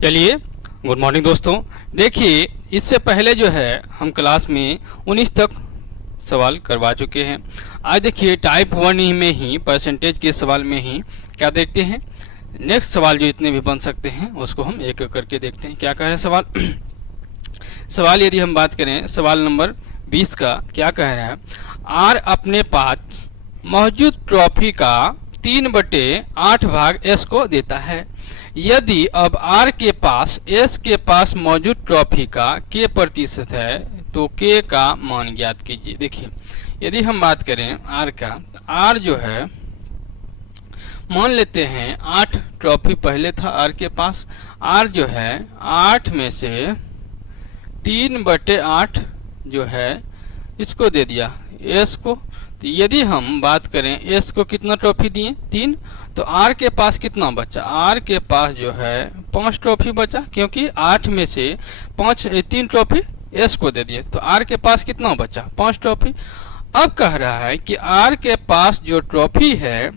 चलिए, good morning दोस्तों। देखिए, इससे पहले जो है हम क्लास में 19 तक सवाल करवा चुके हैं। आज देखिए टाइप 1 में ही परसेंटेज के सवाल में ही क्या देखते हैं, नेक्स्ट सवाल जो जितने भी बन सकते हैं उसको हम एक एक करके देखते हैं। क्या कह रहा है सवाल सवाल यदि हम बात करें सवाल नंबर 20 का, क्या कह रहा है, आर अपने पास मौजूद ट्रॉफी का 3/8 भाग एस को देता है। यदि अब आर के पास एस के पास मौजूद ट्रॉफी का के प्रतिशत है तो के का मान ज्ञात कीजिए। देखिए, यदि हम बात करें आर का, आर जो है मान लेते हैं 8 ट्रॉफी पहले था आर के पास। आर जो है 8 में से 3/8 जो है इसको दे दिया एस को। तो यदि हम बात करें एस को कितना ट्रॉफी दिए 3, तो आर के पास कितना बचा, आर के पास जो है 5 ट्रॉफी बचा, क्योंकि 8 में से 3 ट्रॉफी एस को दे दिए। तो आर के पास कितना बचा 5 ट्रॉफी। अब कह रहा है कि आर के पास जो ट्रॉफी है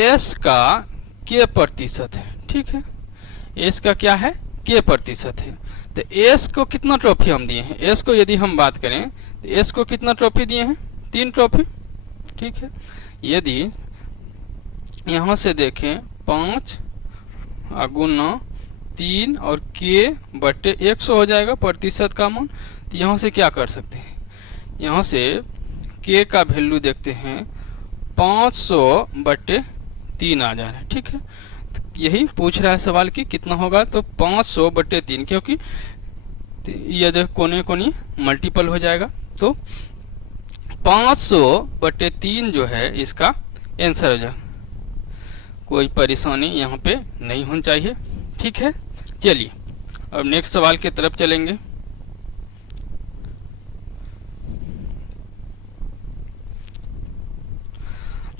एस का के प्रतिशत है। ठीक है, एस का क्या है के प्रतिशत है। तो एस को कितना ट्रॉफी हम दिए हैं, एस को यदि हम बात करें तो एस को कितना ट्रॉफी दिए हैं 3 ट्रॉफी। ठीक है, यदि यहाँ से देखें 5 गुना 3 और के बटे 100 हो जाएगा प्रतिशत का मान। तो यहाँ से क्या कर सकते हैं, यहाँ से के का वैल्यू देखते हैं 500/3 आ जा रहा है। ठीक है, तो यही पूछ रहा है सवाल कि कितना होगा, तो 500/3, क्योंकि ये जो कोने कोने मल्टीपल हो जाएगा, तो 500/3 जो है इसका आंसर हो जाएगा। कोई परेशानी यहाँ पे नहीं होनी चाहिए। ठीक है, चलिए अब नेक्स्ट सवाल की तरफ चलेंगे।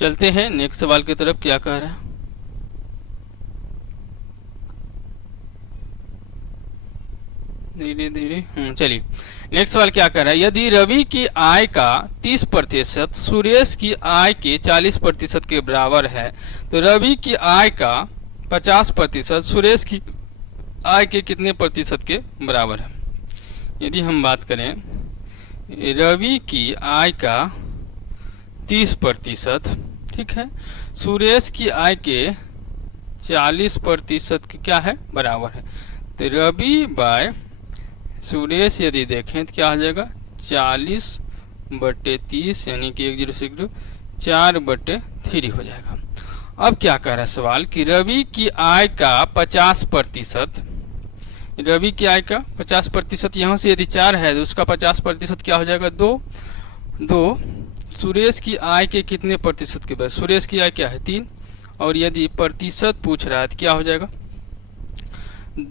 चलते हैं नेक्स्ट सवाल की तरफ, क्या कह रहा है। धीरे धीरे चलिए, नेक्स्ट सवाल क्या कह रहा है, यदि रवि की आय का 30% सुरेश की आय के 40% के बराबर है तो रवि की आय का 50% सुरेश की आय के कितने प्रतिशत के बराबर है। यदि हम बात करें रवि की आय का 30%, ठीक है, सुरेश की आय के 40% के क्या है बराबर है, तो रवि बाय सुरेश यदि देखें तो क्या हो जाएगा 40/30 यानी कि 1/0 4/3 हो जाएगा। अब क्या कह रहा है सवाल कि रवि की आय का 50%, रवि की आय का 50%, यहाँ से यदि 4 है तो उसका 50% क्या हो जाएगा 2। सुरेश की आय के कितने प्रतिशत के बाद, सुरेश की आय क्या है 3, और यदि प्रतिशत पूछ रहा है तो क्या हो जाएगा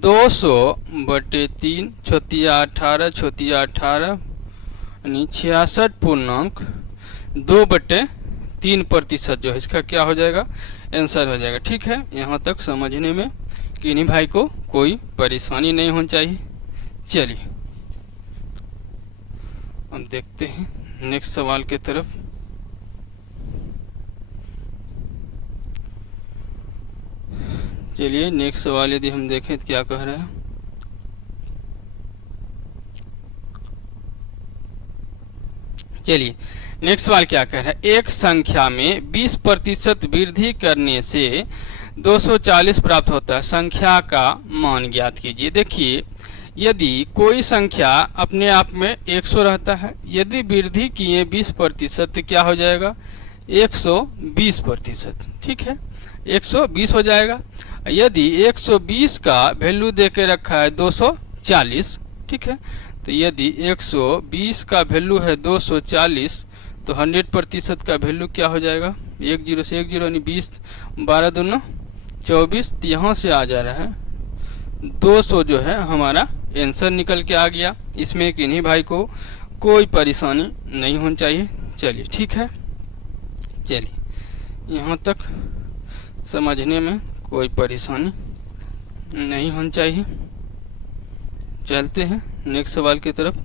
200/3 छतिया 18 छतिया 18 यानी 66.2/3% जो है इसका क्या हो जाएगा आंसर हो जाएगा। ठीक है, यहाँ तक समझने में किन्हीं भाई को कोई परेशानी नहीं होनी चाहिए। चलिए हम देखते हैं नेक्स्ट सवाल की तरफ। चलिए नेक्स्ट सवाल यदि हम देखें तो क्या कह रहा है, चलिए नेक्स्ट सवाल क्या कह रहा है, एक संख्या में 20% वृद्धि करने से 240 प्राप्त होता है, संख्या का मान ज्ञात कीजिए। देखिए, यदि कोई संख्या अपने आप में 100 रहता है, यदि वृद्धि किए 20% तो क्या हो जाएगा 120%। ठीक है, 120 हो जाएगा। यदि 120 का वैल्यू दे के रखा है 240, ठीक है, तो यदि 120 का वैल्यू है 240 तो 100% का वैल्यू क्या हो जाएगा 10 से 10 यानी 20, 12 दूना 24, तो यहाँ से आ जा रहा है 200 जो है हमारा आंसर निकल के आ गया। इसमें किन्हीं भाई को कोई परेशानी नहीं होनी चाहिए। चलिए ठीक है, चलिए यहाँ तक समझने में कोई परेशानी नहीं होनी चाहिए। चलते हैं नेक्स्ट सवाल की तरफ।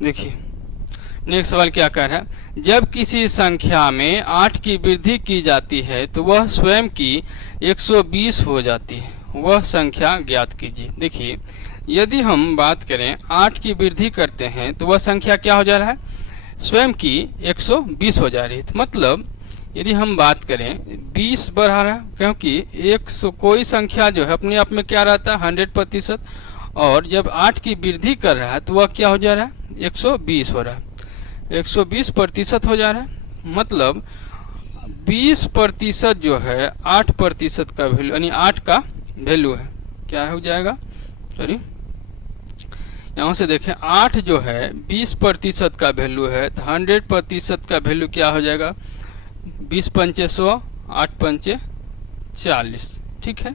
देखिए नेक्स्ट सवाल क्या कह रहा है, जब किसी संख्या में 8 की वृद्धि की जाती है तो वह स्वयं की 120 हो जाती है, वह संख्या ज्ञात कीजिए। देखिए, यदि हम बात करें 8 की वृद्धि करते हैं तो वह संख्या क्या हो जा रहा है, स्वयं की 120 हो जा रही है। मतलब यदि हम बात करें 20 बढ़ा रहा है, क्योंकि 100 कोई संख्या जो है अपने आप में क्या रहता है 100%, और जब 8 की वृद्धि कर रहा है तो वह क्या हो जा रहा है 120 हो रहा है, 120% हो जा रहा है। मतलब 20% जो है 8% का वैल्यू, यानी 8 का वैल्यू है, क्या हो जाएगा, सॉरी यहाँ से देखें 8 जो है 20% का वैल्यू है, तो 100% का वैल्यू क्या हो जाएगा, 20 पंचे 100, 8 पंचे 40। ठीक है,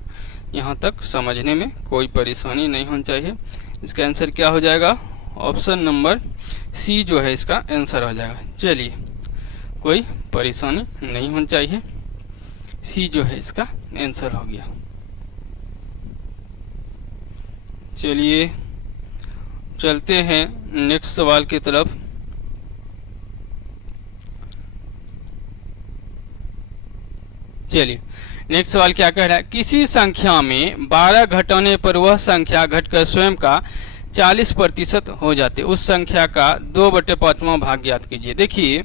यहाँ तक समझने में कोई परेशानी नहीं होनी चाहिए। इसका आंसर क्या हो जाएगा, ऑप्शन नंबर सी जो है इसका आंसर हो जाएगा। चलिए, कोई परेशानी नहीं होनी चाहिए, सी जो है इसका आंसर हो गया। चलिए चलते हैं नेक्स्ट सवाल की तरफ। चलिए, नेक्स्ट सवाल क्या कह रहा है, किसी संख्या में 12 घटाने पर वह संख्या घटकर स्वयं का 40% हो जाती है, उस संख्या का 2/5वां भाग ज्ञात कीजिए। देखिए,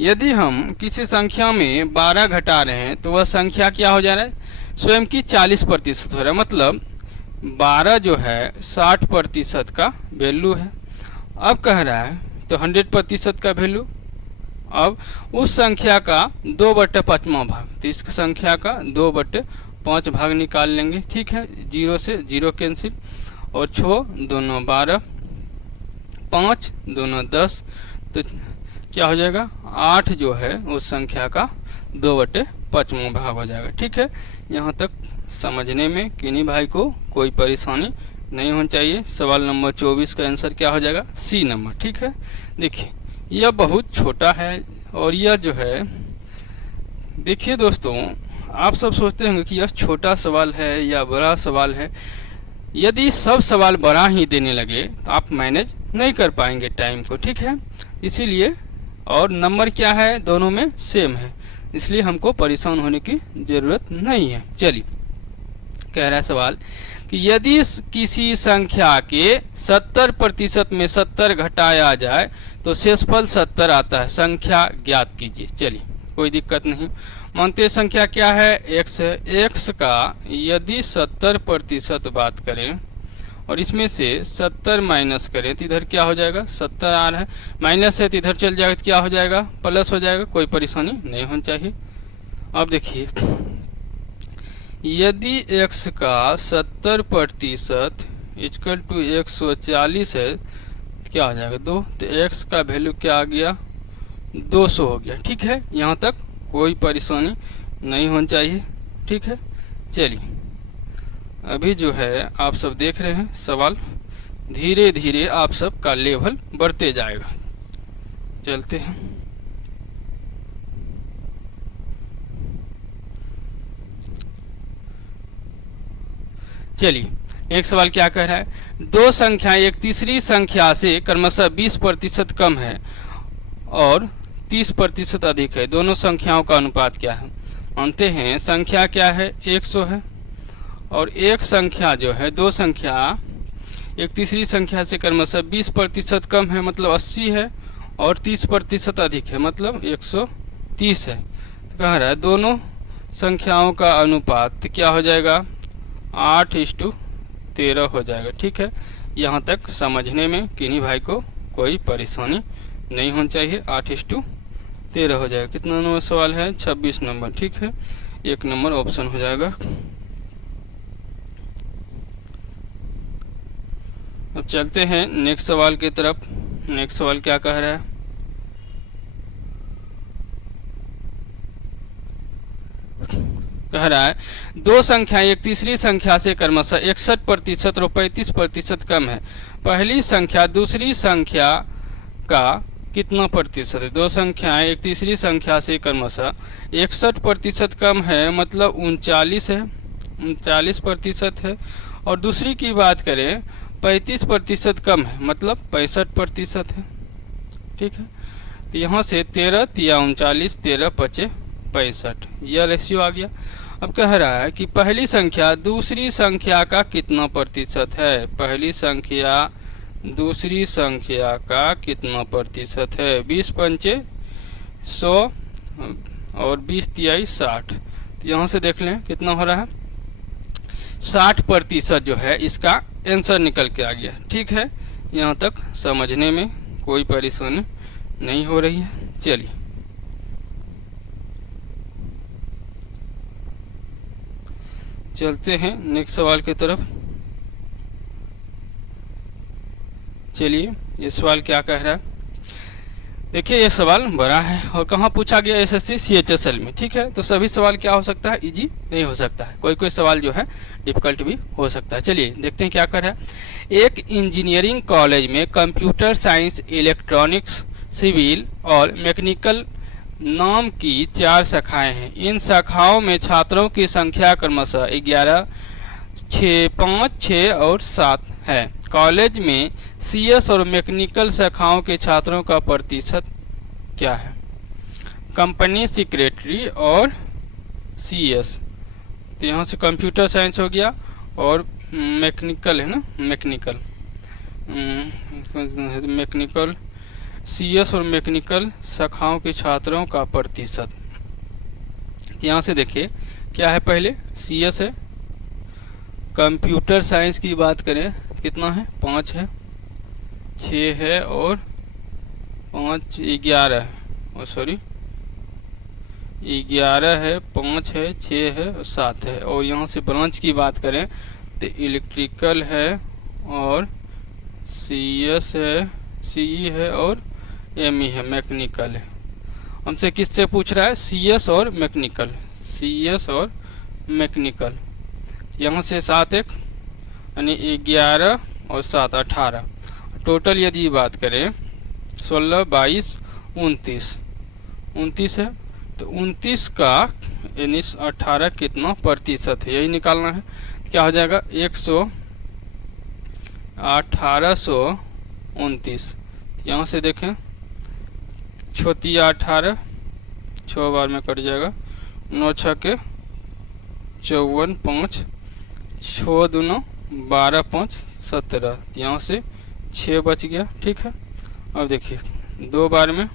यदि हम किसी संख्या में 12 घटा रहे हैं तो वह संख्या क्या हो जा रहा है, स्वयं की 40% हो रहा है। मतलब 12 जो है 60% का वैल्यू है। अब कह रहा है तो 100% का वैल्यू, अब उस संख्या का 2/5वां भाग, तो इस संख्या का 2/5 भाग निकाल लेंगे। ठीक है, 0 से 0 कैंसिल, और 6 दोनों 12, 5 दोनों 10, तो क्या हो जाएगा 8 जो है उस संख्या का 2/5वां भाग हो जाएगा। ठीक है, यहाँ तक समझने में किन्हीं भाई को कोई परेशानी नहीं होनी चाहिए। सवाल नंबर 24 का आंसर क्या हो जाएगा, सी नंबर। ठीक है, देखिए यह बहुत छोटा है, और यह जो है, देखिए दोस्तों, आप सब सोचते होंगे कि यह छोटा सवाल है या बड़ा सवाल है। यदि सब सवाल बड़ा ही देने लगे तो आप मैनेज नहीं कर पाएंगे टाइम को। ठीक है, इसीलिए, और नंबर क्या है, दोनों में सेम है, इसलिए हमको परेशान होने की ज़रूरत नहीं है। चलिए, कह रहा है सवाल कि यदि किसी संख्या के 70% में 70 घटाया जाए तो शेषफल 70 आता है, संख्या ज्ञात कीजिए। चलिए, कोई दिक्कत नहीं, मानते संख्या क्या है, x है। x का यदि 70% बात करें और इसमें से 70 माइनस करें तो इधर क्या हो जाएगा, 70 आ रहा है, माइनस है तो इधर चल जाएगा तो क्या हो जाएगा, प्लस हो जाएगा। कोई परेशानी नहीं होनी चाहिए। अब देखिए, यदि x का 70% इक्वल टू 140 है तो क्या हो जाएगा 2, तो x का वैल्यू क्या आ गया, 200 हो गया। ठीक है, यहाँ तक कोई परेशानी नहीं होनी चाहिए। ठीक है, चलिए, अभी जो है आप सब देख रहे हैं सवाल धीरे धीरे आप सब का लेवल बढ़ते जाएगा। चलते हैं, चलिए एक सवाल क्या कह रहा है, दो संख्या एक तीसरी संख्या से क्रमशः 20% कम है और 30% अधिक है, दोनों संख्याओं का अनुपात क्या है। मानते हैं संख्या क्या है, 100 है, और एक संख्या जो है, दो संख्या एक तीसरी संख्या से क्रमशः 20% कम है मतलब 80 है, और 30% अधिक है मतलब 130 है। तो कह रहा है दोनों संख्याओं का अनुपात क्या हो जाएगा, 8:13 हो जाएगा। ठीक है, यहाँ तक समझने में किन्हीं भाई को कोई परेशानी नहीं होनी चाहिए। 8:13 हो जाएगा। कितना नंबर सवाल है, 26 नंबर। ठीक है, 1 नंबर ऑप्शन हो जाएगा। अब चलते हैं नेक्स्ट सवाल की तरफ। नेक्स्ट सवाल क्या कह रहा है, कह रहा है दो संख्या एक तीसरी संख्या से क्रमशः 61% और 35% कम है, पहली संख्या दूसरी संख्या का कितना प्रतिशत है। दो संख्याएं एक तीसरी संख्या से क्रमशः 61% कम है मतलब 39 है, 39% है, और दूसरी की बात करें 35% कम है मतलब 65% है। ठीक है। तो यहाँ से 13 तिया 39, 13 पचे 65, यह रेशियो आ गया। अब कह रहा है कि पहली संख्या दूसरी संख्या का कितना प्रतिशत है, पहली संख्या दूसरी संख्या का कितना प्रतिशत है। 20 पंचे 100 और 20 तिहाई 60। तो यहाँ से देख लें कितना हो रहा है, 60% जो है इसका आंसर निकल के आ गया। ठीक है, यहाँ तक समझने में कोई परेशानी नहीं हो रही है। चलिए चलते हैं नेक्स्ट सवाल की तरफ। चलिए ये सवाल क्या कह रहा है, देखिए ये सवाल बड़ा है और कहाँ पूछा गया, एसएससी सीएचएसएल में। ठीक है, तो सभी सवाल क्या हो सकता है, इजी नहीं हो सकता है, कोई कोई सवाल जो है डिफिकल्ट भी हो सकता है। चलिए देखते हैं क्या कर रहा है। एक इंजीनियरिंग कॉलेज में कंप्यूटर साइंस, इलेक्ट्रॉनिक्स, सिविल और मैकेनिकल नाम की 4 शाखाएं हैं। इन शाखाओं में छात्रों की संख्या क्रमशः 11, 6, 5, 6 और 7 है। कॉलेज में सीएस और मैकेनिकल शाखाओं के छात्रों का प्रतिशत क्या है। कंपनी सेक्रेटरी और सीएस, तो यहाँ से कंप्यूटर साइंस हो गया और मैकेनिकल है ना, मैकेनिकल सीएस और मैकेनिकल शाखाओं के छात्रों का प्रतिशत। यहाँ से देखिए क्या है, पहले सीएस है, कंप्यूटर साइंस की बात करें कितना है, 5 है, 6 है और 5 11 है, सॉरी 11 है, 5 है, 6 है और 7 है। और यहाँ से ब्रांच की बात करें तो इलेक्ट्रिकल है और सीएस है, सीई है और एमई है, मैकेनिकल है। हमसे किससे पूछ रहा है, सीएस और मैकेनिकल, सीएस और मैकेनिकल। यहाँ से 7 एक यानी 11 और 7 18। टोटल यदि बात करें 16, 22, 29 है, तो 29 का यानी 18 कितना प्रतिशत है, यही निकालना है। क्या हो जाएगा, 1829। यहाँ से देखें छोतिया 18, 6 बार में कट जाएगा, 9 6 के 54, 5 6 दूना 12, 5 17। यहाँ से 6 बच गया। ठीक है, अब देखिए 2 बार में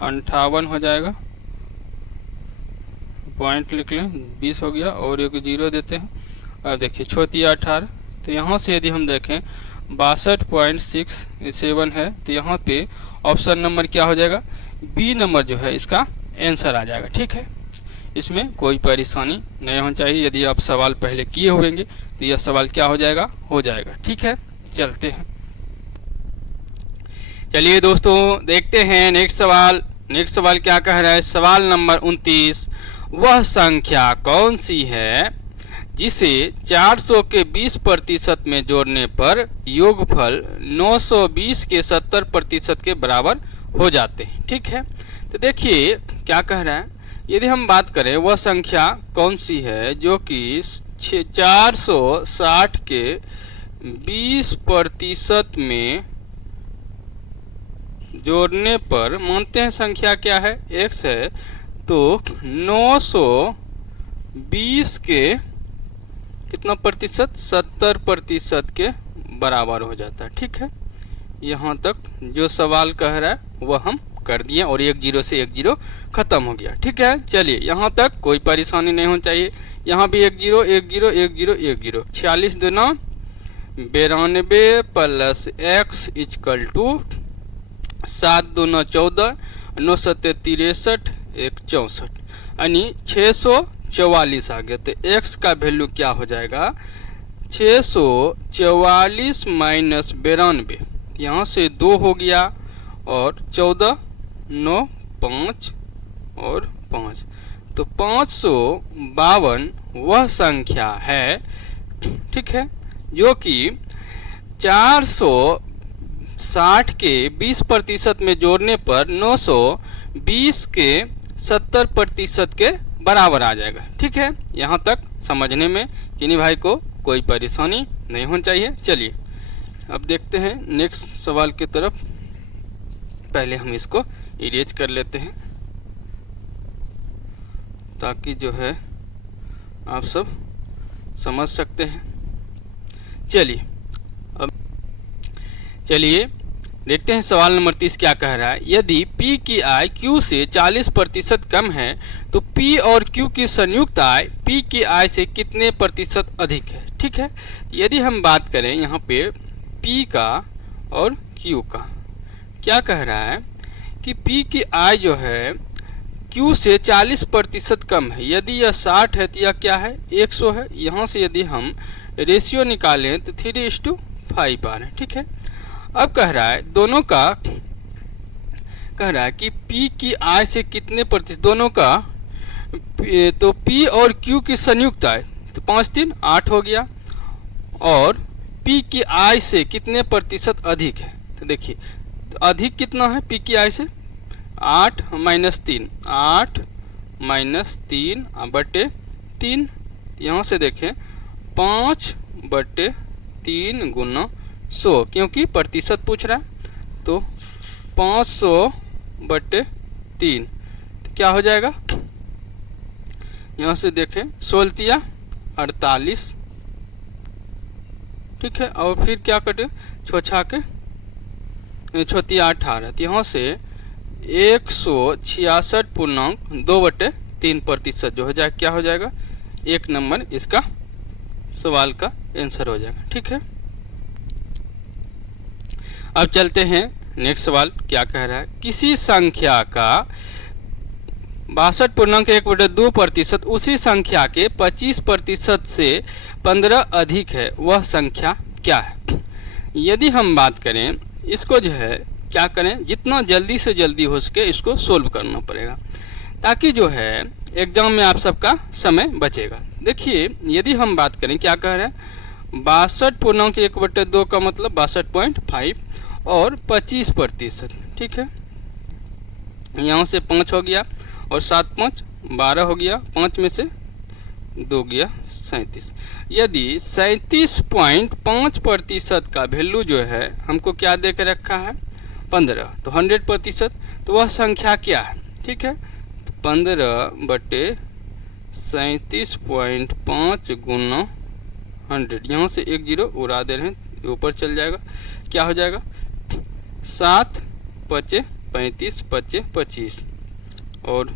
58 हो जाएगा, पॉइंट लिख लें, 20 हो गया और एक 0 देते हैं। अब देखिए छोतिया 18, तो यहाँ से यदि हम देखें 62.67 है, तो यहाँ पे ऑप्शन नंबर क्या हो जाएगा, बी नंबर जो है इसका आंसर आ जाएगा। ठीक है, इसमें कोई परेशानी नहीं होनी चाहिए। यदि आप सवाल पहले किए होंगे तो यह सवाल क्या हो जाएगा, हो जाएगा। ठीक है, चलते हैं। चलिए दोस्तों देखते हैं नेक्स्ट सवाल। नेक्स्ट सवाल क्या कह रहा है, सवाल नंबर 29, वह संख्या कौन सी है जिसे 400 के 20% में जोड़ने पर योगफल 920 के 70% के बराबर हो जाते हैं। ठीक है, तो देखिए क्या कह रहा है, यदि हम बात करें वह संख्या कौन सी है जो कि 460 के 20% में जोड़ने पर, मानते हैं संख्या क्या है, x है, तो 920 के कितना प्रतिशत, 70% के बराबर हो जाता है। ठीक है, यहाँ तक जो सवाल कह रहा है वह हम कर दिए और 1 0 से 1 0 खत्म हो गया। ठीक है, चलिए यहाँ तक कोई परेशानी नहीं होनी चाहिए। यहाँ भी 1 0 1 0 1 0 1 0, 46 दूना 92 प्लस x इक्वल टू 7 दूना 14, 9 7 63, 1 64 यानी 644 आ गया। तो x का वैल्यू क्या हो जाएगा, 644 माइनस 92, यहाँ से 2 हो गया और 14 9 5 और 5, तो 552 वह संख्या है। ठीक है, जो कि 460 के 20% में जोड़ने पर 920 के 70% के बराबर आ जाएगा। ठीक है, यहाँ तक समझने में किन्हीं भाई को कोई परेशानी नहीं होनी चाहिए। चलिए अब देखते हैं नेक्स्ट सवाल की तरफ। पहले हम इसको इरेज कर लेते हैं ताकि जो है आप सब समझ सकते हैं। चलिए देखते हैं सवाल नंबर 30 क्या कह रहा है। यदि P की आय Q से 40% कम है तो P और Q की संयुक्त आय P की आय से कितने प्रतिशत अधिक है। ठीक है, यदि हम बात करें यहाँ पे P का और Q का, क्या कह रहा है कि P की आय जो है Q से 40% कम है। यदि यह 60 है तो यह क्या है 100 है। यहाँ से यदि हम रेशियो निकालें तो 3:5 आ रहा है। ठीक है, अब कह रहा है दोनों का, कह रहा है कि P की आय से कितने प्रतिशत, दोनों का तो P और Q की संयुक्त आय तो 5×3 8 हो गया, और P की आय से कितने प्रतिशत अधिक है। तो देखिए तो अधिक कितना है P की आय से 8 - 3 8 - 3 बटे 3। यहाँ से देखें 5/3 गुना 100, क्योंकि प्रतिशत पूछ रहा है तो 500/3 तो क्या हो जाएगा। यहाँ से देखें 16 48। ठीक है, और फिर क्या कटे 6 के 18। तो यहाँ से 166.2/3% जो हो जाए क्या हो जाएगा 1 नंबर इसका सवाल का आंसर हो जाएगा। ठीक है, अब चलते हैं नेक्स्ट सवाल क्या कह रहा है। किसी संख्या का 62.1/2% उसी संख्या के 25% से 15 अधिक है, वह संख्या क्या है। यदि हम बात करें इसको जो है क्या करें, जितना जल्दी से जल्दी हो सके इसको सोल्व करना पड़ेगा ताकि जो है एग्जाम में आप सबका समय बचेगा। देखिए यदि हम बात करें क्या कह रहे हैं 62.1/2 का मतलब 62.5 और 25%। ठीक है, यहाँ से 5 हो गया और 7 × 5 12 हो गया, 5 में से 2 गया 37। यदि 37.5% का वैल्यू जो है हमको क्या दे के रखा है 15, तो 100%, तो वह संख्या क्या है। ठीक है, तो 15/37.5 गुना 100, यहाँ से 1 0 उड़ा दे रहे हैं, ऊपर चल जाएगा, क्या हो जाएगा 7 × 5 = 35 × 25, और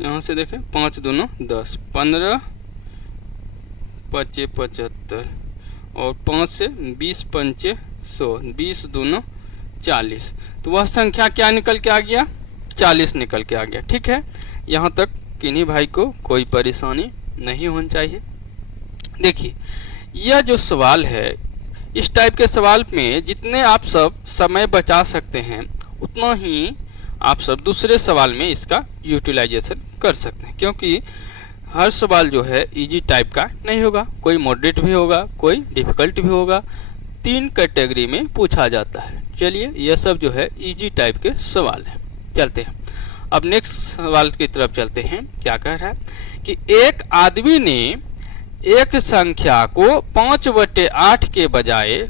यहाँ से देखें 5 दूना 10 15 × 5 = 75, और 5 से 20 × 5 = 100, 20 दूना 40, तो वह संख्या क्या निकल के आ गया 40 निकल के आ गया। ठीक है, यहाँ तक किन्हीं भाई को कोई परेशानी नहीं होनी चाहिए। देखिए यह जो सवाल है, इस टाइप के सवाल में जितने आप सब समय बचा सकते हैं उतना ही आप सब दूसरे सवाल में इसका यूटिलाइजेशन कर सकते हैं, क्योंकि हर सवाल जो है इजी टाइप का नहीं होगा, कोई मॉडरेट भी होगा, कोई डिफ़िकल्ट भी होगा, 3 कैटेगरी में पूछा जाता है। चलिए यह सब जो है इजी टाइप के सवाल हैं। चलते हैं अब नेक्स्ट सवाल की तरफ चलते हैं। क्या कह रहा है कि एक आदमी ने एक संख्या को 5/8 के बजाय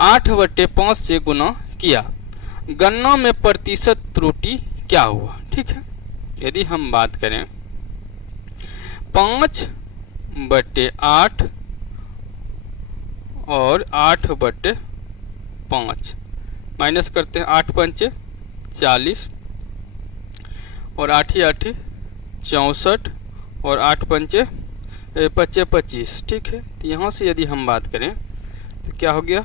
8/5 से गुना किया, गणना में प्रतिशत त्रुटि क्या हुआ। ठीक है, यदि हम बात करें 5/8 और 8/5 माइनस करते हैं, 8 × 5 = 40 और 8 × 8 = 64 और 8 × 5 = 25। ठीक है, तो यहाँ से यदि हम बात करें तो क्या हो गया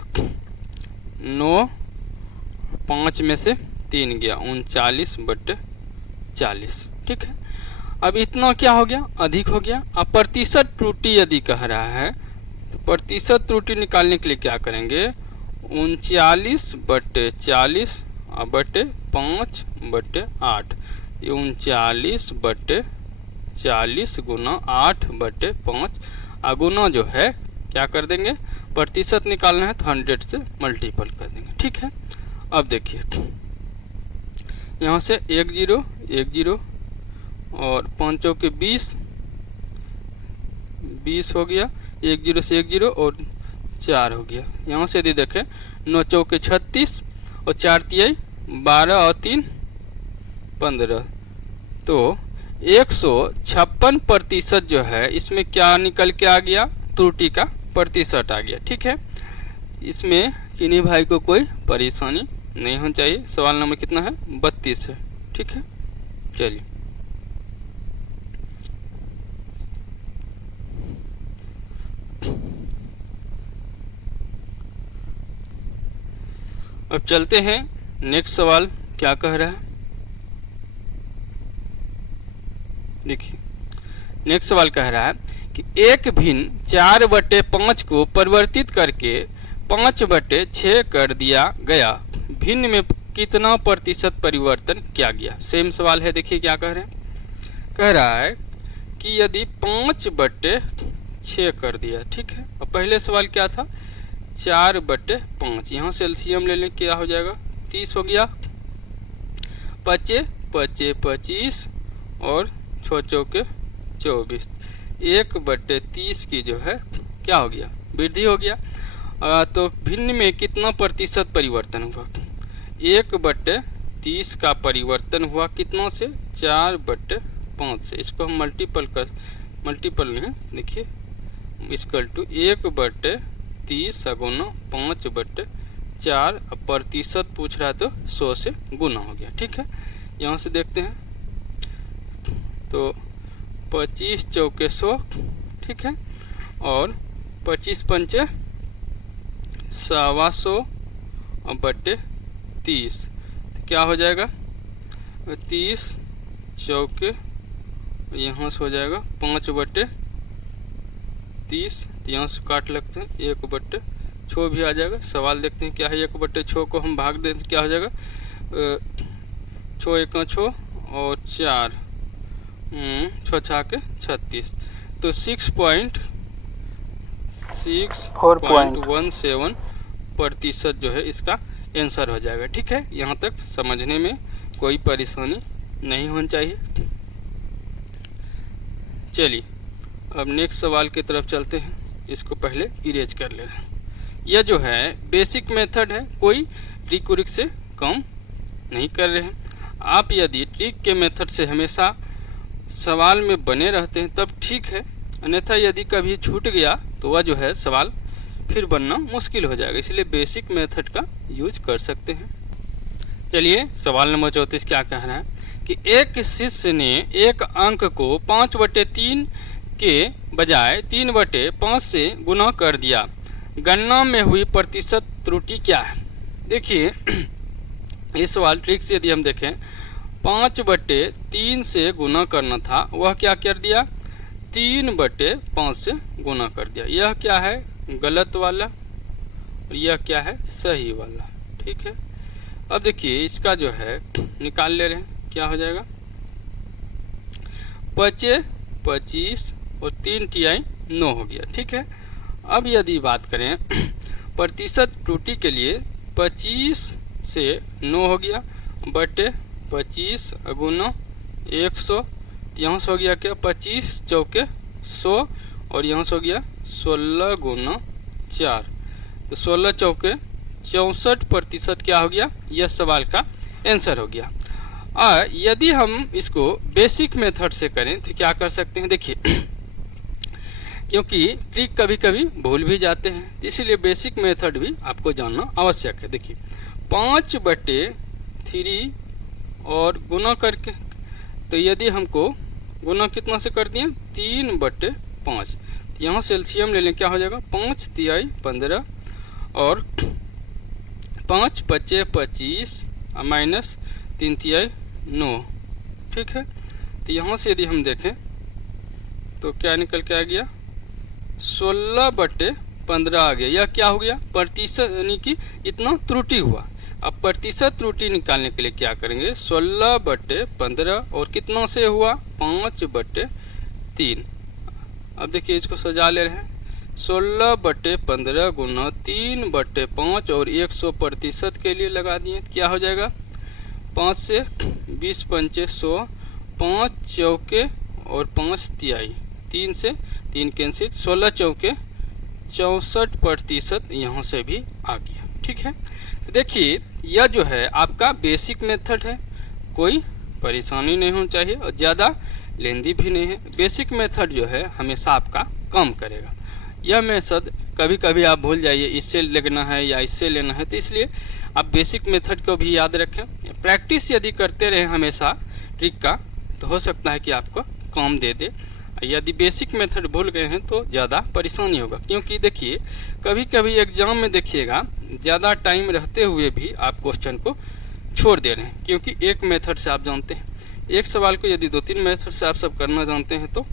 9, 5 में से 3 गया 39/40। ठीक है, अब इतना क्या हो गया अधिक हो गया। अब प्रतिशत त्रुटि यदि कह रहा है तो प्रतिशत त्रुटि निकालने के लिए क्या करेंगे 39/40 बटे 5/8, 39/40 गुना 8/5, गुना जो है क्या कर देंगे प्रतिशत निकालना है तो 100 से मल्टीपल कर देंगे। ठीक है, अब देखिए यहाँ से 1 0 1 0 और 5 के 20 हो गया, 1 0 से 1 0 और 4 हो गया। यहाँ से यदि देखें 9 × 4 = 36 और 4 तिहाई 12 और 3 15। तो 156% जो है इसमें क्या निकल के आ गया, त्रुटि का प्रतिशत आ गया। ठीक है, इसमें किन्हीं भाई को कोई परेशानी नहीं होनी चाहिए। सवाल नंबर कितना है, 32 है। ठीक है, चलिए अब चलते हैं नेक्स्ट सवाल क्या कह रहा है। देखिए नेक्स्ट सवाल कह रहा है कि एक भिन्न 4/5 को परिवर्तित करके 5/6 कर दिया गया, भिन्न में कितना प्रतिशत परिवर्तन किया गया। सेम सवाल है। देखिए क्या कह रहे हैं, कह रहा है कि यदि 5/6 कर दिया। ठीक है, और पहले सवाल क्या था, 4/5। यहाँ से एलसीएम ले लें, क्या हो जाएगा, 30 हो गया। 5 5 25 और 6 चौके 24। 1/30 की जो है क्या हो गया, वृद्धि हो गया। तो भिन्न में कितना प्रतिशत परिवर्तन हुआ, 1/30 का परिवर्तन हुआ कितना से, 4/5 से। इसको हम मल्टीपल नहीं, देखिए इक्वल टू 1/30 गुना 5/4। प्रतिशत पूछ रहा है तो 100 से गुना हो गया। ठीक है, यहाँ से देखते हैं तो 25 चौके 100। ठीक है, और 25 पंचे 125/30 तो क्या हो जाएगा, 30 चौके यहाँ से हो जाएगा 5/30। यहाँ से काट लगते हैं, 1/6 भी आ जाएगा। सवाल देखते हैं क्या है, 1/6 को हम भाग दें क्या हो जाएगा, 6 1 6 और 4 6 6 36। तो 6.17% जो है इसका आंसर हो जाएगा। ठीक है, यहाँ तक समझने में कोई परेशानी नहीं होनी चाहिए। चलिए अब नेक्स्ट सवाल की तरफ चलते हैं। इसको पहले इरेज कर ले रहे हैं। यह जो है बेसिक मेथड है, कोई ट्रिक उरिक से कम नहीं कर रहे हैं। आप यदि ट्रिक के मेथड से हमेशा सवाल में बने रहते हैं तब ठीक है, अन्यथा यदि कभी छूट गया तो वह जो है सवाल फिर बनना मुश्किल हो जाएगा। इसलिए बेसिक मेथड का यूज कर सकते हैं। चलिए सवाल नंबर 34 क्या कह रहा है कि एक शिष्य ने एक अंक को 5/3 के बजाय 3/5 से गुना कर दिया, गणना में हुई प्रतिशत त्रुटि क्या है। देखिए इस सवाल ट्रिक से यदि हम देखें, 5/3 से गुना करना था, वह क्या कर दिया, 3/5 से गुना कर दिया। यह क्या है, गलत वाला, और यह क्या है, सही वाला। ठीक है, अब देखिए इसका जो है निकाल ले रहे हैं, क्या हो जाएगा, 5 25 और 3 तिहाई 9 हो गया। ठीक है, अब यदि बात करें प्रतिशत त्रुटि के लिए, 25 से 9 हो गया बटे 25 गुना 100। यहाँ से हो गया क्या, 25 चौके 100 और यहाँ से हो गया 16 गुना 4। तो 16 चौके 64% क्या हो गया, यह सवाल का आंसर हो गया। और यदि हम इसको बेसिक मेथड से करें तो क्या कर सकते हैं, देखिए क्योंकि ट्रिक कभी कभी भूल भी जाते हैं, इसीलिए बेसिक मेथड भी आपको जानना आवश्यक है। देखिए 5/3 और गुना करके, तो यदि हमको गुना कितना से कर दिए, 3/5। यहाँ से एलसीएम ले लें, क्या हो जाएगा, 5 तिहाई 15 और 5 5 25 माइनस 3 तिहाई 9। ठीक है, तो यहाँ से यदि हम देखें तो क्या निकल के आ गया, 16/15 आ गया। यह क्या हो गया, प्रतिशत, यानी कि इतना त्रुटि हुआ। अब प्रतिशत त्रुटि निकालने के लिए क्या करेंगे, 16/15 और कितना से हुआ, 5/3। अब देखिए इसको सजा ले रहे हैं, 16/15 गुना 3/5 और 100% के लिए लगा दिए, क्या हो जाएगा, 5 से 20 पंचे 100, 5 चौके और 5 तिहाई, 3 से 3 कैंसिल, 16 चौके 64% यहाँ से भी आ गया। ठीक है, देखिए यह जो है आपका बेसिक मेथड है, कोई परेशानी नहीं होनी चाहिए और ज़्यादा लेंदी भी नहीं है। बेसिक मेथड जो है हमेशा आपका काम करेगा। यह मेथड कभी कभी आप भूल जाइए इससे लेना है या इससे लेना है, तो इसलिए आप बेसिक मेथड को भी याद रखें। प्रैक्टिस यदि करते रहें हमेशा ट्रिक का, तो हो सकता है कि आपको काम दे दे। यदि बेसिक मेथड भूल गए हैं तो ज़्यादा परेशानी होगा, क्योंकि देखिए कभी कभी एग्जाम में देखिएगा ज़्यादा टाइम रहते हुए भी आप क्वेश्चन को छोड़ दे रहे हैं, क्योंकि एक मेथड से आप जानते हैं। एक सवाल को यदि 2-3 मेथड से आप सब करना जानते हैं तो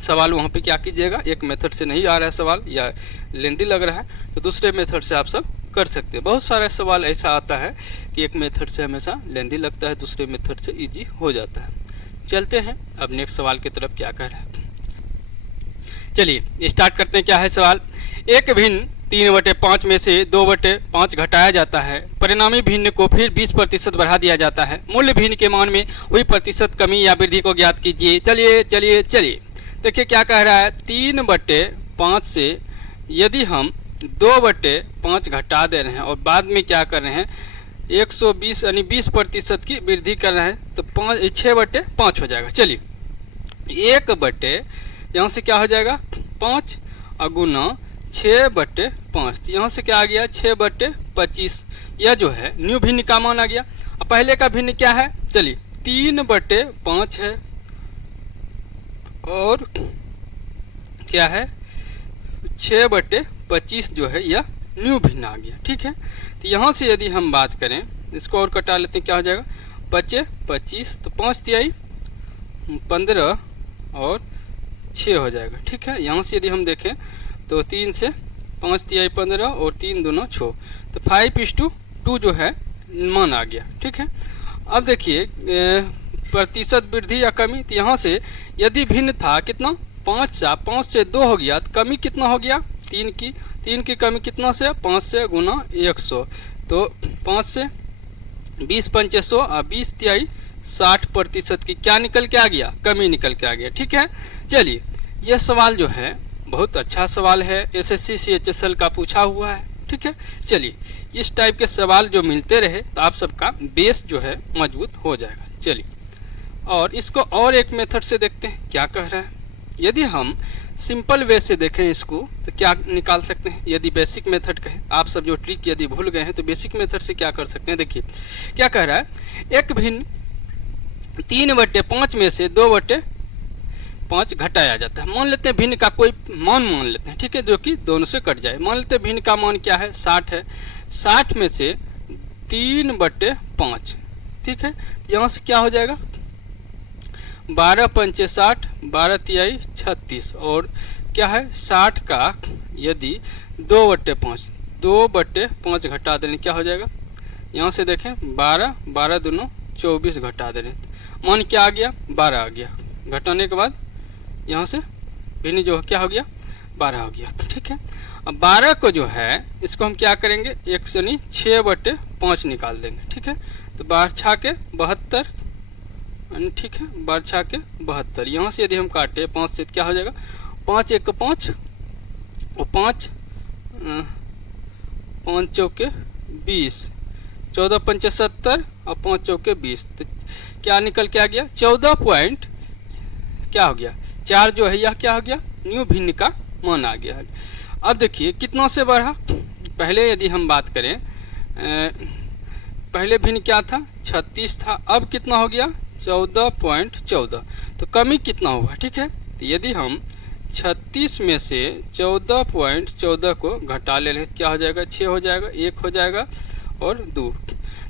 सवाल वहाँ पे क्या कीजिएगा, एक मेथड से नहीं आ रहा है सवाल या लेंदी लग रहा है तो दूसरे मेथड से आप सब कर सकते हैं। बहुत सारे सवाल ऐसा आता है कि एक मेथड से हमेशा लेंदी लगता है, दूसरे मेथड से इजी हो जाता है। चलते हैं अब नेक्स्ट सवाल की तरफ, क्या कह रहा है। चलिए स्टार्ट करते हैं। क्या है सवाल, एक भिन्न 3/5 में से 2/5 घटाया जाता है, परिणामी भिन्न को फिर 20% बढ़ा दिया जाता है। मूल्य भिन्न के मान में हुई प्रतिशत कमी या वृद्धि को ज्ञात कीजिए। चलिए चलिए चलिए देखिए क्या कह रहा है, 3/5 से यदि हम 2/5 घटा दे रहे हैं और बाद में क्या कर रहे हैं 120 यानी 20% की वृद्धि कर रहे हैं, तो 6/5 हो जाएगा। चलिए 1/, यहाँ से क्या हो जाएगा 5 और गुना 6/5, तो यहाँ से क्या आ गया 6/25। यह जो है न्यू भिन्न का मान आ गया। अब पहले का भिन्न क्या है, चलिए 3/5 है और क्या है 6/25 जो है यह न्यू भिन्न आ गया। ठीक है, तो यहाँ से यदि हम बात करें, इसको और कटा लेते हैं, क्या हो जाएगा 25, तो 5 तिहाई 15 और 6 हो जाएगा। ठीक है, यहाँ से यदि हम देखें तो 3 से 5 तिहाई 15 और 3 दूना 6, तो 5:2 जो है मान आ गया। ठीक है, अब देखिए प्रतिशत वृद्धि या कमी, तो यहाँ से यदि भिन्न था कितना 5 से 2 हो गया, तो कमी कितना हो गया 3 की कमी कितना से 5 से गुना 100, तो 5 से 20×5 100 और 20 तिहाई 60% की क्या निकल के आ गया, कमी निकल के आ गया। ठीक है, चलिए यह सवाल जो है बहुत अच्छा सवाल है, SSC CHSL का पूछा हुआ है। ठीक है, चलिए इस टाइप के सवाल जो मिलते रहे तो आप सबका बेस जो है मजबूत हो जाएगा। चलिए और इसको और एक मेथड से देखते हैं क्या कह रहा है। यदि हम सिंपल वे से देखें इसको तो क्या निकाल सकते हैं, यदि बेसिक मेथड कहें, आप सब जो ट्रिक यदि भूल गए हैं तो बेसिक मेथड से क्या कर सकते हैं। देखिए क्या कह रहा है, एक भिन्न 3/5 में से 2/5 घटाया जाता है। मान लेते हैं भिन्न का कोई मान मान लेते हैं, ठीक है, जो कि दोनों से कट जाए। मान लेते हैं भिन्न का मान क्या है 60 है, 60 में से 3/5, ठीक है, यहाँ से क्या हो जाएगा 12×5 60, 12 तिहाई 36 और क्या है 60 का यदि 2/5 घटा देने क्या हो जाएगा, यहाँ से देखें 12 दूनो 24 घटा देने, मान क्या आ गया 12 आ गया। घटाने के बाद यहाँ से भिन्न जो क्या हो गया 12 हो गया। ठीक है, अब 12 को जो है इसको हम क्या करेंगे 6/5 निकाल देंगे। ठीक है, तो 12×6 = 72, ठीक है, 12×6 = 72। यहाँ से यदि हम काटे 5 से क्या हो जाएगा 5×1 = 5 और 5×4 = 20, 14×5 = 70 और 5×4 = 20, तो क्या निकल के आ गया 14 पॉइंट क्या हो गया 4 जो है यह क्या हो गया न्यू भिन्न का मान आ गया। अब देखिए कितना से बढ़ा, पहले यदि हम बात करें पहले भिन्न क्या था 36 था, अब कितना हो गया 14.14, तो कमी कितना हुआ। ठीक है, तो यदि हम 36 में से 14.14 को घटा ले रहे क्या हो जाएगा 6 हो जाएगा, 1 हो जाएगा और 2,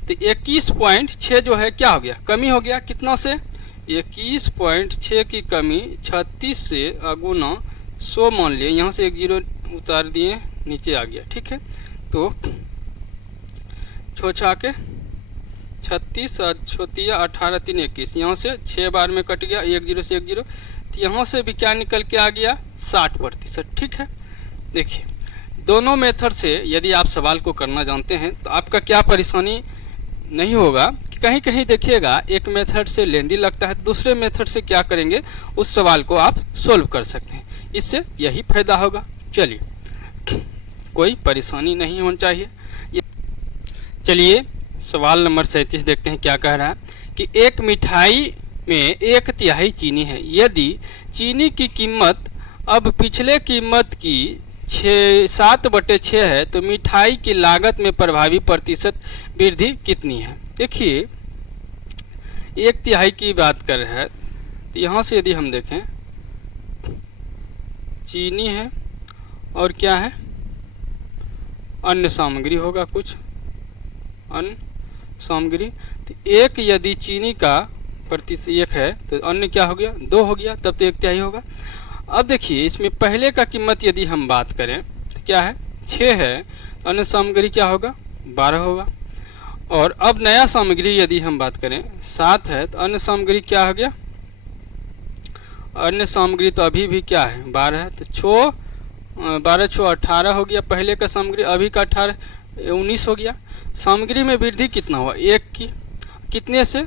तो 21.6 जो है क्या हो गया कमी हो गया। कितना से 21.6 की कमी 36 से गुना 100 मान लिए, यहाँ से 1 0 उतार दिए नीचे आ गया। ठीक है, तो 6×6 के 36 और 18 3 21, यहाँ से 6 बार में कट गया 1 0 से 1 0, तो यहाँ से भी क्या निकल के आ गया 60%। ठीक है, देखिए दोनों मेथड से यदि आप सवाल को करना जानते हैं तो आपका क्या परेशानी नहीं होगा कि कहीं कहीं देखिएगा एक मेथड से लेंदी लगता है, दूसरे मेथड से क्या करेंगे उस सवाल को आप सोल्व कर सकते हैं, इससे यही फायदा होगा। चलिए कोई परेशानी नहीं होनी चाहिए। चलिए सवाल नंबर 37 देखते हैं क्या कह रहा है कि एक मिठाई में 1/3 चीनी है। यदि चीनी की कीमत अब पिछले कीमत की 7/6 है तो मिठाई की लागत में प्रभावी प्रतिशत वृद्धि कितनी है। देखिए 1/3 की बात कर रहे हैं तो यहाँ से यदि हम देखें चीनी है और क्या है अन्य सामग्री होगा, कुछ अन्य सामग्री। तो एक यदि चीनी का प्रतिशत 1 है तो अन्य क्या हो गया 2 हो गया, तब तो 1/3 होगा। अब देखिए इसमें पहले का कीमत यदि हम बात करें तो क्या है 6 है, अन्य सामग्री क्या होगा 12 होगा। और अब नया सामग्री यदि हम बात करें 7 है तो अन्य सामग्री क्या हो गया, अन्य सामग्री तो अभी भी क्या है 12 है, तो 12 6 18 हो गया पहले का सामग्री, अभी का 18 19 हो गया। सामग्री में वृद्धि कितना हुआ 1 की, कितने से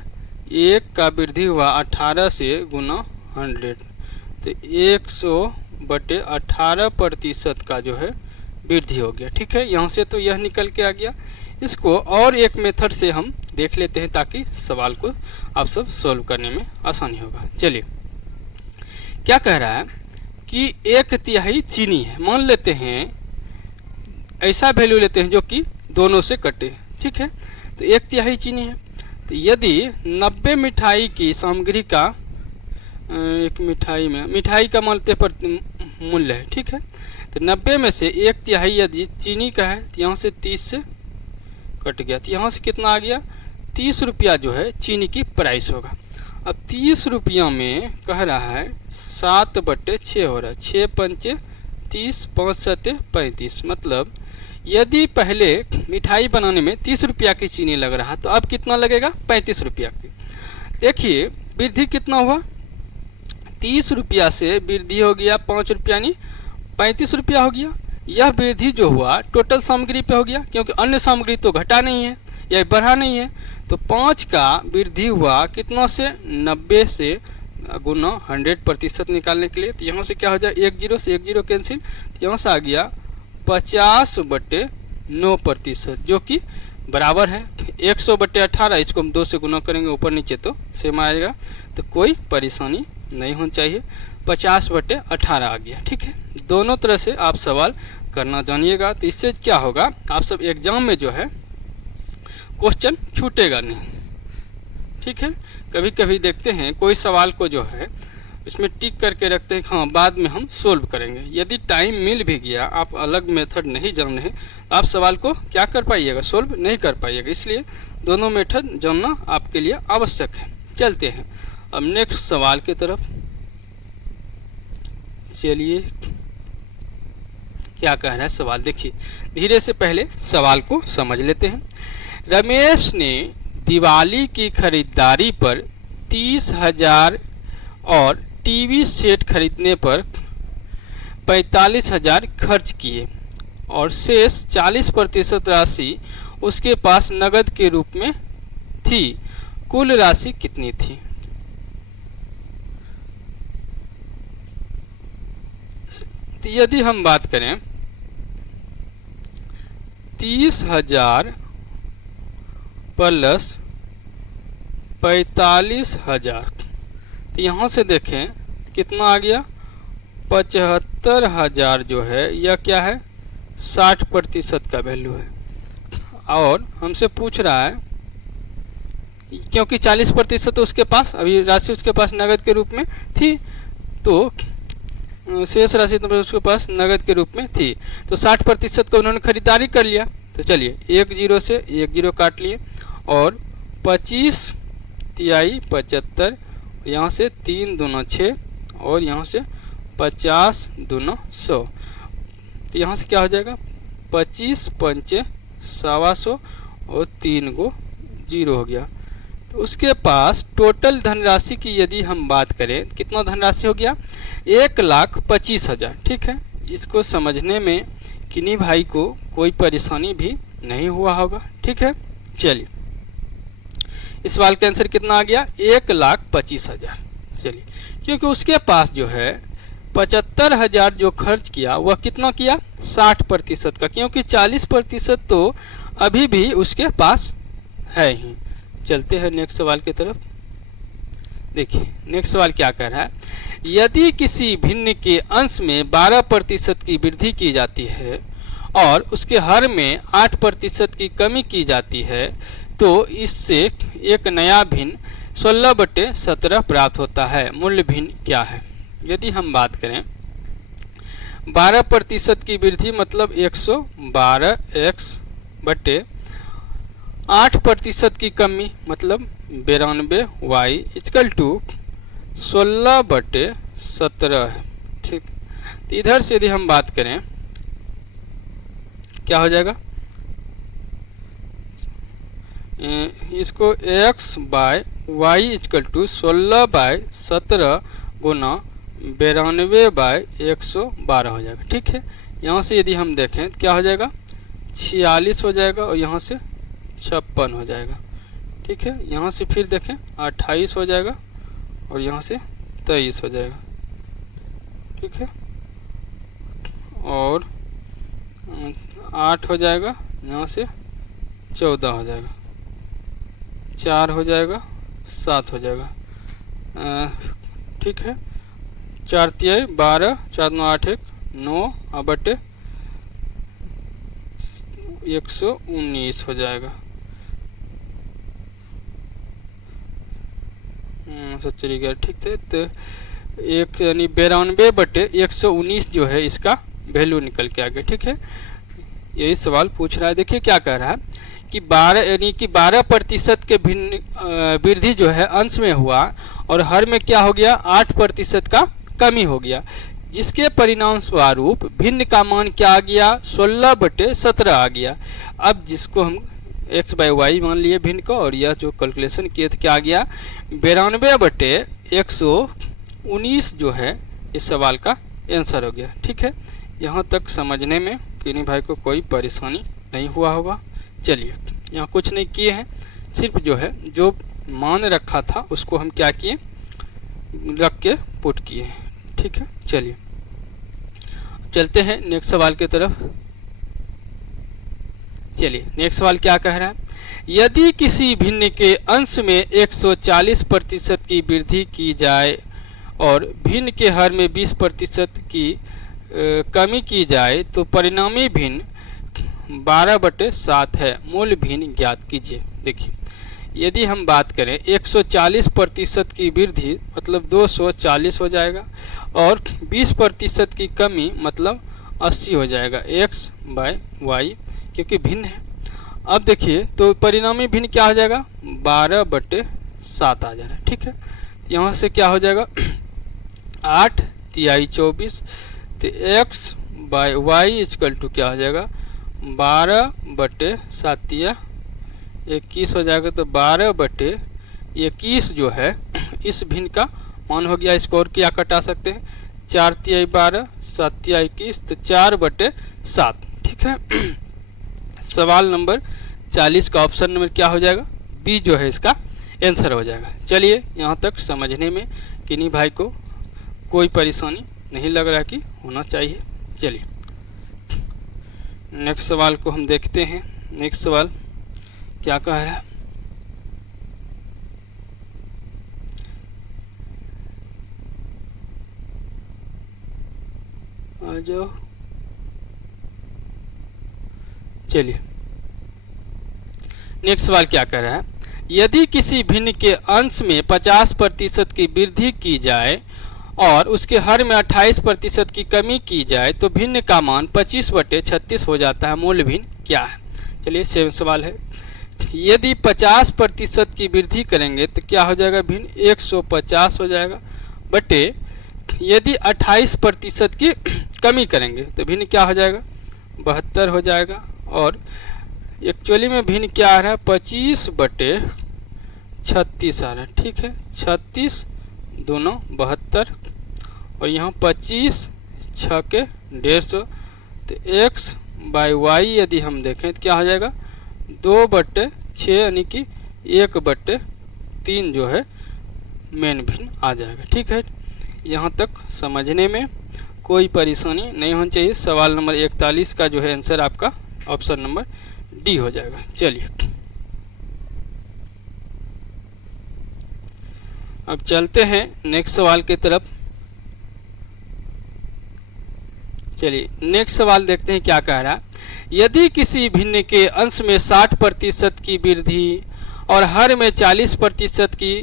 1 का वृद्धि हुआ 18 से गुना 100, तो 100/18% का जो है वृद्धि हो गया। ठीक है, यहाँ से तो यह निकल के आ गया। इसको और एक मेथड से हम देख लेते हैं ताकि सवाल को आप सब सॉल्व करने में आसानी होगा। चलिए क्या कह रहा है कि 1/3 चीनी है, मान लेते हैं ऐसा वैल्यू लेते हैं जो कि दोनों से कटे। ठीक है, तो 1/3 चीनी है। तो यदि 90 मिठाई की सामग्री का एक मिठाई का मानते पर मूल्य है। ठीक है, तो 90 में से 1/3 यदि चीनी का है तो यहाँ से 30 से कट गया, तो यहाँ से कितना आ गया 30 रुपया जो है चीनी की प्राइस होगा। अब 30 रुपया में कह रहा है 7/6 हो रहा है, 6 पंचे 30 5 7 35, मतलब यदि पहले मिठाई बनाने में 30 रुपया की चीनी लग रहा तो अब कितना लगेगा 35 रुपया की। देखिए वृद्धि कितना हुआ 30 रुपया से वृद्धि हो गया 5 रुपया यानी 35 रुपया हो गया। यह वृद्धि जो हुआ टोटल सामग्री पे हो गया क्योंकि अन्य सामग्री तो घटा नहीं है या बढ़ा नहीं है। तो 5 का वृद्धि हुआ कितना से 90 से गुना 100% निकालने के लिए। तो यहाँ से क्या हो जाए 1 0 से 1 0 कैंसिल, तो यहाँ से आ गया 50/9% जो कि बराबर है 100/18। इसको हम 2 से गुना करेंगे ऊपर नीचे तो सेम आएगा, तो कोई परेशानी नहीं होनी चाहिए। 50/18 आ गया। ठीक है, दोनों तरह से आप सवाल करना जानिएगा, तो इससे क्या होगा आप सब एग्जाम में जो है क्वेश्चन छूटेगा नहीं। ठीक है, कभी कभी देखते हैं कोई सवाल को जो है इसमें टिक करके रखते हैं हाँ बाद में हम सोल्व करेंगे। यदि टाइम मिल भी गया आप अलग मेथड नहीं जान रहे तो आप सवाल को क्या कर पाइएगा सोल्व नहीं कर पाइएगा, इसलिए दोनों मेथड जानना आपके लिए आवश्यक है। चलते हैं अब नेक्स्ट सवाल की तरफ। चलिए क्या कह रहा है सवाल, देखिए धीरे से पहले सवाल को समझ लेते हैं। रमेश ने दिवाली की खरीदारी पर 30,000 और टीवी सेट खरीदने पर 45,000 खर्च किए और शेष 40% राशि उसके पास नगद के रूप में थी। कुल राशि कितनी थी। तो यदि हम बात करें 30,000 प्लस 45,000, तो यहाँ से देखें कितना आ गया 75,000 जो है यह क्या है 60% का वैल्यू है। और हमसे पूछ रहा है क्योंकि 40% तो उसके पास अभी राशि उसके पास नगद के रूप में थी, तो शेष राशि तो उसके पास नगद के रूप में थी, तो 60% को उन्होंने खरीदारी कर लिया। तो चलिए 1 0 से 1 0 काट लिए और 25 तिहाई 75, यहाँ से 3 दूना 6 और यहाँ से 50 दूना 100, तो यहाँ से क्या हो जाएगा 25 पंचे 125 और 3 को 0 हो गया। तो उसके पास टोटल धनराशि की यदि हम बात करें कितना धनराशि हो गया 1,25,000। ठीक है, इसको समझने में किन्हीं भाई को कोई परेशानी भी नहीं हुआ होगा। ठीक है, चलिए इस सवाल का आंसर कितना आ गया 1,25,000। चलिए क्योंकि उसके पास जो है 75,000 जो खर्च किया वह कितना किया 60% का, क्योंकि 40% तो अभी भी उसके पास है ही। चलते हैं नेक्स्ट सवाल की तरफ। देखिए नेक्स्ट सवाल क्या कह रहा है, यदि किसी भिन्न के अंश में 12% की वृद्धि की जाती है और उसके हर में 8% की कमी की जाती है तो इससे एक नया भिन्न 16/17 प्राप्त होता है। मूल्य भिन्न क्या है? यदि हम बात करें 12% की वृद्धि मतलब 112x बटे 8% की कमी मतलब 92y इक्वल टू 16/17 है। ठीक, तो इधर से यदि हम बात करें क्या हो जाएगा, इसको x by Y equal to 16/17 गुना 92/112 हो जाएगा। ठीक है, यहाँ से यदि हम देखें तो क्या हो जाएगा, 46 हो जाएगा और यहाँ से 56 हो जाएगा। ठीक है, यहाँ से फिर देखें 28 हो जाएगा और यहाँ से 23 हो जाएगा। ठीक है, और 8 हो जाएगा, यहाँ से 14 हो जाएगा, 4 हो जाएगा, 7 हो जाएगा। ठीक है, 4 तिहाई 12, 4 9 8 1 9 बटे 119 हो जाएगा। चलिए गया। ठीक है, तो एक यानी 92/119 जो है इसका वैल्यू निकल के आ गया। ठीक है, यही सवाल पूछ रहा है। देखिए क्या कह रहा है कि 12 यानी कि 12% के भिन्न वृद्धि जो है अंश में हुआ और हर में क्या हो गया, 8% का कमी हो गया, जिसके परिणाम स्वरूप भिन्न का मान क्या आ गया, 16/17 आ गया। अब जिसको हम x बाई वाई मान लिए भिन्न को, और यह जो कैलकुलेशन किए थे क्या आ गया, 92/119 जो है इस सवाल का आंसर हो गया। ठीक है, यहाँ तक समझने में किन्हीं भाई को कोई परेशानी नहीं हुआ होगा। चलिए, यहाँ कुछ नहीं किए हैं, सिर्फ जो है जो मान रखा था उसको हम क्या किए, रख के पुट किए हैं। ठीक है, चलिए चलते हैं नेक्स्ट सवाल की तरफ। चलिए नेक्स्ट सवाल क्या कह रहा है, यदि किसी भिन्न के अंश में 140% की वृद्धि की जाए और भिन्न के हर में 20% की कमी की जाए तो परिणामी भिन्न 12/7 है। मूल भिन्न ज्ञात कीजिए। देखिए यदि हम बात करें 140% की वृद्धि मतलब 240 हो जाएगा और 20% की कमी मतलब 80 हो जाएगा, x बाय वाई क्योंकि भिन्न है। अब देखिए तो परिणामी भिन्न क्या हो जाएगा, 12/7 आ जा रहा है। ठीक है, यहाँ से क्या हो जाएगा 8 तिहाई 24, तो x by Y equal to क्या हो जाएगा 12/7 21 हो जाएगा, तो 12/21 जो है इस भिन्न का मान हो गया। इसको और क्या कटा सकते हैं, 4 तिहाई 12, 7 तिहाई 21, तो 4/7। ठीक है, सवाल नंबर 40 का ऑप्शन नंबर क्या हो जाएगा, बी जो है इसका आंसर हो जाएगा। चलिए यहाँ तक समझने में किन्हीं भाई को कोई परेशानी नहीं लग रहा कि होना चाहिए। चलिए नेक्स्ट सवाल को हम देखते हैं। नेक्स्ट सवाल क्या कह रहा है, आ जाओ। चलिए नेक्स्ट सवाल क्या कह रहा है, यदि किसी भिन्न के अंश में 50% की वृद्धि की जाए और उसके हर में 28% की कमी की जाए तो भिन्न का मान 25/36 हो जाता है। मूल भिन्न क्या है? चलिए सेम सवाल है। यदि 50% की वृद्धि करेंगे तो क्या हो जाएगा, भिन्न 150 हो जाएगा, बटे यदि 28% की कमी करेंगे तो भिन्न क्या हो जाएगा, 72 हो जाएगा। और एक्चुअली में भिन्न क्या आ रहा है, 25/36 आ रहा है। ठीक है, 36 दोनों 72 और यहाँ 25 6 के 150, तो x बाई वाई यदि हम देखें तो क्या हो जाएगा 2/6 यानी कि 1/3 जो है मेन भिन्न आ जाएगा। ठीक है, यहाँ तक समझने में कोई परेशानी नहीं होनी चाहिए। सवाल नंबर 41 का जो है आंसर आपका ऑप्शन नंबर डी हो जाएगा। चलिए अब चलते हैं नेक्स्ट सवाल की तरफ। चलिए नेक्स्ट सवाल देखते हैं क्या कह रहा है। यदि किसी भिन्न के अंश में 60% की वृद्धि और हर में 40% की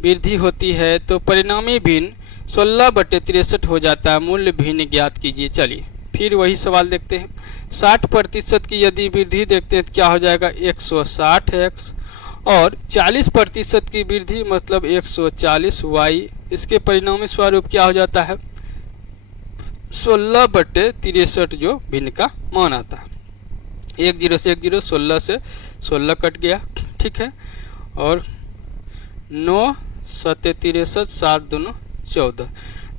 वृद्धि होती है तो परिणामी भिन्न 16/63 हो जाता है। मूल्य भिन्न ज्ञात कीजिए। चलिए फिर वही सवाल देखते हैं। 60% की यदि वृद्धि देखते हैं तो क्या हो जाएगा 160x, और 40% की वृद्धि मतलब 140y। इसके परिणामी स्वरूप क्या हो जाता है 16/63 जो भिन्न का मान आता है। 1 0 से 1 0, 16 से 16 कट गया, ठीक है। और 9 7 63, 7 दूनी 14,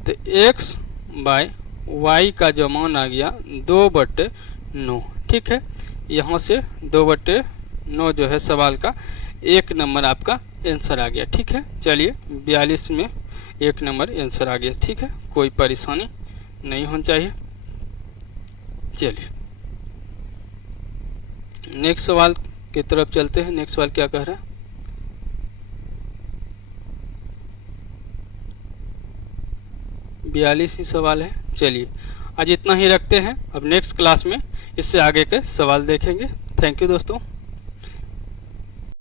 तो x बाय y का जो मान आ गया 2/9, ठीक है। यहाँ से 2/9 जो है सवाल का 1 नंबर आपका आंसर आ गया, ठीक है। चलिए 42 में 1 नंबर आंसर आ गया, ठीक है। कोई परेशानी नहीं होनी चाहिए। चलिए नेक्स्ट सवाल की तरफ चलते हैं। नेक्स्ट सवाल क्या कह रहा है। बयालीस ही सवाल है। चलिए आज इतना ही रखते हैं। अब नेक्स्ट क्लास में इससे आगे के सवाल देखेंगे। थैंक यू दोस्तों।